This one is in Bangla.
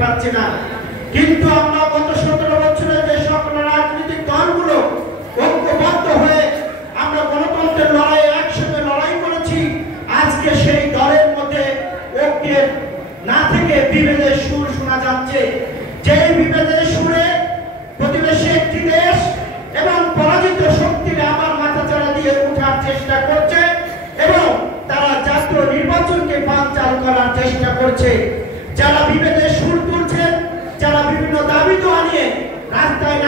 পাচ্ছি না। কিন্তু আমরা গত 17 বছরে যে সকল রাজনৈতিক দলগুলো ঐক্যবদ্ধ হয়ে আমরা গণতন্ত্রের লড়াই একসঙ্গে লড়াই করেছি, আজকে সেই দলের মধ্যে ঐক্যের না থেকে বিভেদের সুর শোনা যাচ্ছে। যে বিভেদের সুরে প্রতিবেশী একটি দেশ এবং পরাজিত শক্তিরা আবার মাথাচাড়া দিয়ে ওঠার চেষ্টা করছে এবং তারা জাতীয় নির্বাচনকে বানচাল করার চেষ্টা করছে। যারা বিভেদের সুর তুলছেন, যারা বিভিন্ন দাবি দেওয়া নিয়ে রাস্তায়